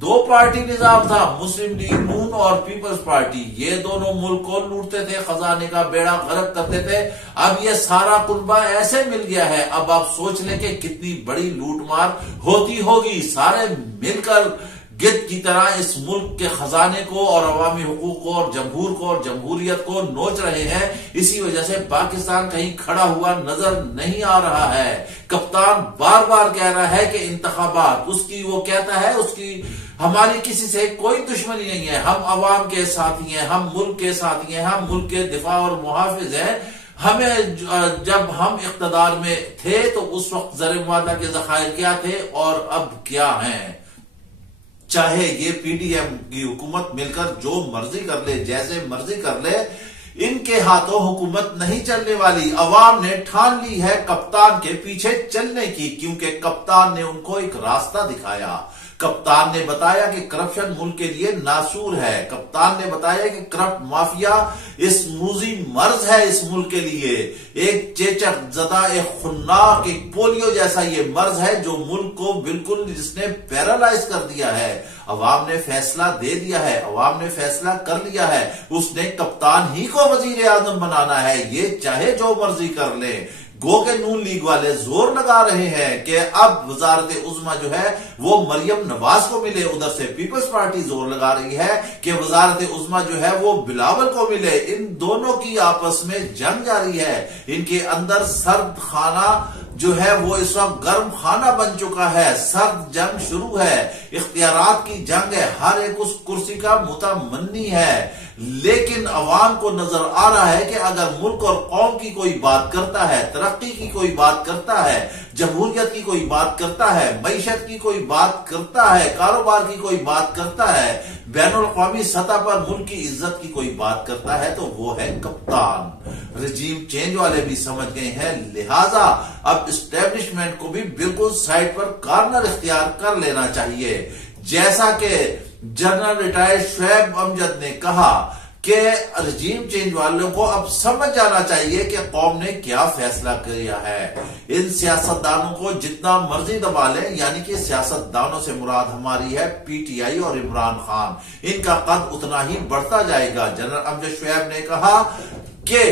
دو party نظام تھا، مسلم league نون اور پیپلز پارٹی، یہ دونوں ملک کو لوٹتے تھے، خزانے کا بیڑا غرق کرتے تھے۔ اب یہ سارا کنبہ ایسے مل گیا ہے، اب آپ سوچ لیں کہ کتنی بڑی لوٹ مار ہوتی ہوگی۔ سارے مل کر گد کی طرح اس ملک کے خزانے کو اور عوامی حقوق کو اور جمہور کو اور جمہوریت کو نوچ رہے ہیں۔ اسی وجہ سے پاکستان کہیں کھڑا ہوا نظر نہیں آ رہا ہے۔ کپتان بار بار کہہ رہا ہے کہ انتخابات، اس کی وہ کہتا ہے اس کی ہماری کسی سے کوئی دشمنی نہیں ہے، ہم عوام کے ساتھی ہیں، ہم ملک کے ساتھی ہیں، ہم ملک کے دفاع اور محافظ ہیں۔ ہمیں جب ہم اقتدار میں تھے تو اس وقت زر معدنہ کے ذخائر کیا تھے اور اب کیا ہیں۔ چاہے یہ پی ڈی ایم کی حکومت مل کر جو مرضی کر لے، جیسے مرضی کر لے، ان کے ہاتھوں حکومت نہیں چلنے والی۔ عوام نے ٹھان لی ہے کپتان کے پیچھے چلنے کی، کیونکہ کپتان نے ان کو ایک راستہ دکھایا۔ کپتان نے بتایا کہ کرپشن ملک کے لیے ناسور ہے۔ کپتان نے بتایا کہ کرپٹ مافیا اس موذی مرض ہے اس ملک کے لیے، ایک چیچک زدہ، ایک خناک، ایک پولیو جیسا یہ مرض ہے جو ملک کو بالکل جس نے پیرالائز کر دیا ہے۔ عوام نے فیصلہ دے دیا ہے، عوام نے فیصلہ کر لیا ہے، اس نے کپتان ہی کو وزیر اعظم بنانا ہے، یہ چاہے جو مرضی کر لے۔ گو کے نون لیگ والے زور لگا رہے ہیں کہ اب وزارت عظمیٰ جو ہے وہ مریم نواز کو ملے، ادھر سے پیپلز پارٹی زور لگا رہی ہے کہ وزارت عظمیٰ جو ہے وہ بلاول کو ملے۔ ان دونوں کی آپس میں جنگ جاری ہے، ان کے اندر سرد خانہ جو ہے وہ اس وقت گرم خانہ بن چکا ہے، سرد جنگ شروع ہے، اختیارات کی جنگ ہے، ہر ایک اس کرسی کا متمنی ہے۔ لیکن عوام کو نظر آ رہا ہے کہ اگر ملک اور قوم کی کوئی بات کرتا ہے، ترقی کی کوئی بات کرتا ہے، جمہوریت کی کوئی بات کرتا ہے، معیشت کی کوئی بات کرتا ہے، کاروبار کی کوئی بات کرتا ہے، بین الاقوامی سطح پر ملک کی عزت کی کوئی بات کرتا ہے تو وہ ہے کپتان۔ رجیم چینج والے بھی سمجھ گئے ہیں، لہٰذا اب اسٹیبلشمنٹ کو بھی بالکل سائڈ پر کارنر اختیار کر لینا چاہیے۔ جیسا کہ جنرل ریٹائرڈ شعیب امجد نے کہا کہ رجیم چینج والوں کو اب سمجھ جانا چاہیے کہ قوم نے کیا فیصلہ کیا ہے۔ ان سیاستدانوں کو جتنا مرضی دبا لیں، یعنی کہ سیاستدانوں سے مراد ہماری ہے پی ٹی آئی اور عمران خان، ان کا قد اتنا ہی بڑھتا جائے گا۔ جنرل امجد شعیب نے کہا کہ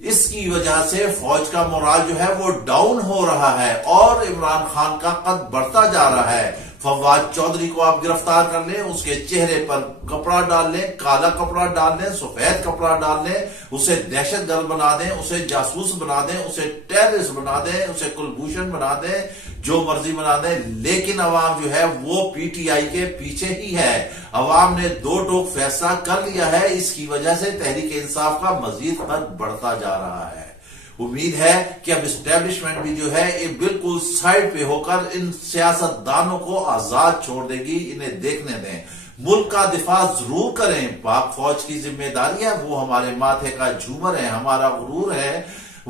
اس کی وجہ سے فوج کا مورال جو ہے وہ ڈاؤن ہو رہا ہے اور عمران خان کا قد بڑھتا جا رہا ہے۔ فواد چودھری کو آپ گرفتار کر لیں، اس کے چہرے پر کپڑا ڈال لیں، کالا کپڑا ڈال لیں، سفید کپڑا ڈال لیں، اسے دہشت گرد بنا دیں، اسے جاسوس بنا دیں، اسے ٹیررسٹ بنا دیں، اسے کلبھوشن بنا دیں، جو مرضی بنا دیں، لیکن عوام جو ہے وہ پی ٹی آئی کے پیچھے ہی ہے۔ عوام نے دو ٹوک فیصلہ کر لیا ہے، اس کی وجہ سے تحریک انصاف کا مزید قد بڑھتا جا رہا ہے۔ امید ہے کہ اب اسٹیبلشمنٹ بھی جو ہے یہ بالکل سائڈ پہ ہو کر ان سیاستدانوں کو آزاد چھوڑ دے گی، انہیں دیکھنے دیں۔ ملک کا دفاع ضرور کریں، پاک فوج کی ذمہ داری ہے، وہ ہمارے ماتھے کا جھومر ہے، ہمارا غرور ہے،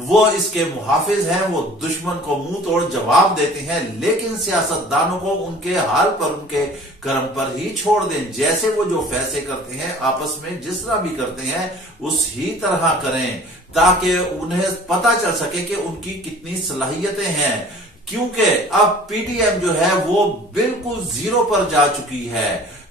وہ اس کے محافظ ہیں، وہ دشمن کو منہ توڑ جواب دیتے ہیں، لیکن سیاستدانوں کو ان کے حال پر، ان کے کرم پر ہی چھوڑ دیں۔ جیسے وہ جو فیصلے کرتے ہیں آپس میں جس طرح بھی کرتے ہیں اس ہی طرح کریں، تاکہ انہیں پتا چل سکے کہ ان کی کتنی صلاحیتیں ہیں۔ کیونکہ اب پی ٹی ایم جو ہے وہ بالکل زیرو پر جا چکی ہے۔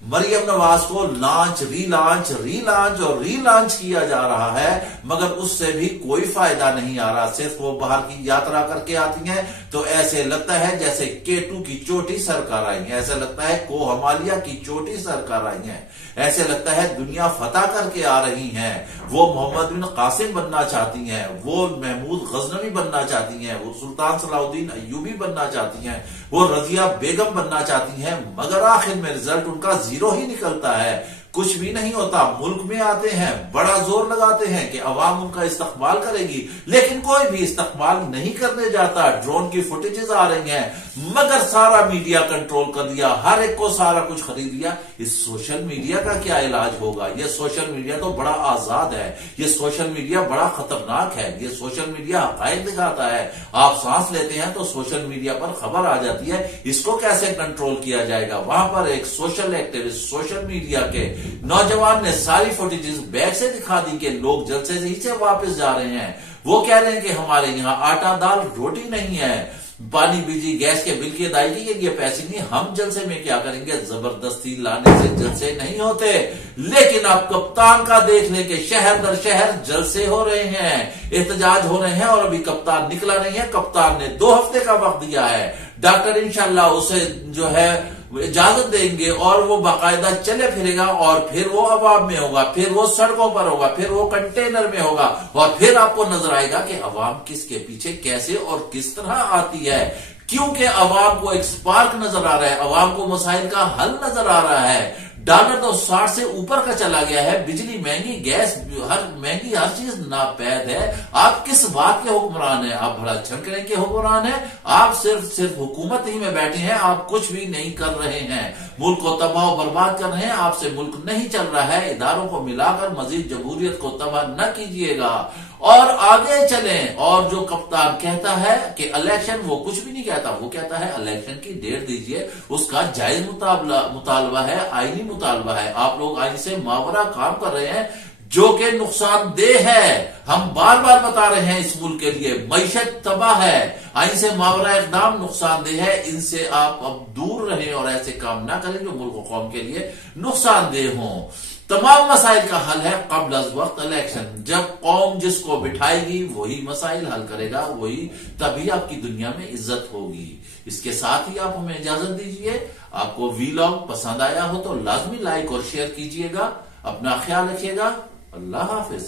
مریم نواز کو لانچ ری لانچ اور ری لانچ کیا جا رہا ہے، مگر اس سے بھی کوئی فائدہ نہیں آ رہا۔ صرف وہ باہر کی یاترا کر کے آتی ہیں تو ایسے لگتا ہے جیسے K2 کی چوٹی سر کر آئی ہیں، ایسے لگتا ہے کوہ ہمالیہ کی چوٹی سر کر آئی ہیں، ایسے لگتا ہے دنیا فتح کر کے آ رہی ہیں۔ وہ محمد بن قاسم بننا چاہتی ہیں، وہ محمود غزنوی بننا چاہتی ہیں، وہ سلطان صلاح الدین ایوبی بننا چاہتی ہیں، وہ رضیہ بیگم بننا چاہتی ہیں، مگر آخر میں رزلٹ ان کا زیرو ہی نکلتا ہے، کچھ بھی نہیں ہوتا۔ ملک میں آتے ہیں، بڑا زور لگاتے ہیں کہ عوام ان کا استقبال کرے گی، لیکن کوئی بھی استقبال نہیں کرنے جاتا۔ ڈرون کی فوٹیجز آ رہی ہیں، مگر سارا میڈیا کنٹرول کر دیا، ہر ایک کو سارا کچھ خرید لیا۔ اس سوشل میڈیا کا کیا علاج ہوگا؟ یہ سوشل میڈیا تو بڑا آزاد ہے، یہ سوشل میڈیا بڑا خطرناک ہے، یہ سوشل میڈیا حقائق دکھاتا ہے۔ آپ سانس لیتے ہیں تو سوشل میڈیا پر خبر آ جاتی ہے، اس کو کیسے کنٹرول کیا جائے گا؟ وہاں پر ایک سوشل ایکٹیوسٹ سوشل میڈیا کے نوجوان نے ساری فوٹیجز بیک سے دکھا دی کہ لوگ جلسے ہی سے واپس جا رہے ہیں، وہ کہہ رہے ہیں کہ ہمارے یہاں آٹا دال روٹی نہیں ہے، پانی بجلی گیس کے بل کی ادائیگی کے لیے پیسے نہیں. ہم جلسے میں کیا کریں گے؟ زبردستی لانے سے جلسے نہیں ہوتے. لیکن آپ کپتان کا دیکھ لیں کہ شہر در شہر جلسے ہو رہے ہیں، احتجاج ہو رہے ہیں، اور ابھی کپتان نکلا نہیں ہے. کپتان نے 2 ہفتے کا وقت دیا ہے. ڈاکٹر انشاءاللہ اسے جو ہے اجازت دیں گے اور وہ باقاعدہ چلے پھرے گا، اور پھر وہ عوام میں ہوگا، پھر وہ سڑکوں پر ہوگا، پھر وہ کنٹینر میں ہوگا، اور پھر آپ کو نظر آئے گا کہ عوام کس کے پیچھے کیسے اور کس طرح آتی ہے. کیونکہ عوام کو ایک سپارک نظر آ رہا ہے، عوام کو مسائل کا حل نظر آ رہا ہے. ڈالر تو 60 سے اوپر کا چلا گیا ہے، بجلی مہنگی، گیس مہنگی، ہر چیز ناپید ہے. آپ کس بات کے حکمران ہیں؟ آپ بڑا چھنکنے کے حکمران ہیں. آپ صرف حکومت ہی میں بیٹھے ہیں، آپ کچھ بھی نہیں کر رہے ہیں. ملک کو تباہ و برباد کر رہے ہیں. آپ سے ملک نہیں چل رہا ہے. اداروں کو ملا کر مزید جمہوریت کو تباہ نہ کیجیے گا اور آگے چلیں. اور جو کپتان کہتا ہے کہ الیکشن، وہ کچھ بھی نہیں کہتا، وہ کہتا ہے الیکشن کی ڈیٹ دیجئے. اس کا جائز مطالبہ ہے، آئینی مطالبہ ہے. آپ لوگ آئین سے ماورا کام کر رہے ہیں جو کہ نقصان دہ ہے. ہم بار بار بتا رہے ہیں اس ملک کے لیے معیشت تباہ ہے. آئین سے ماورا اقدام نقصان دہ ہے. ان سے آپ اب دور رہیں اور ایسے کام نہ کریں جو ملک و قوم کے لیے نقصان دہ ہوں. تمام مسائل کا حل ہے قبل از وقت الیکشن. جب قوم جس کو بٹھائے گی وہی مسائل حل کرے گا، وہی تبھی آپ کی دنیا میں عزت ہوگی. اس کے ساتھ ہی آپ ہمیں اجازت دیجیے. آپ کو ویلاگ پسند آیا ہو تو لازمی لائک اور شیئر کیجیے گا. اپنا خیال رکھیے گا. اللہ حافظ.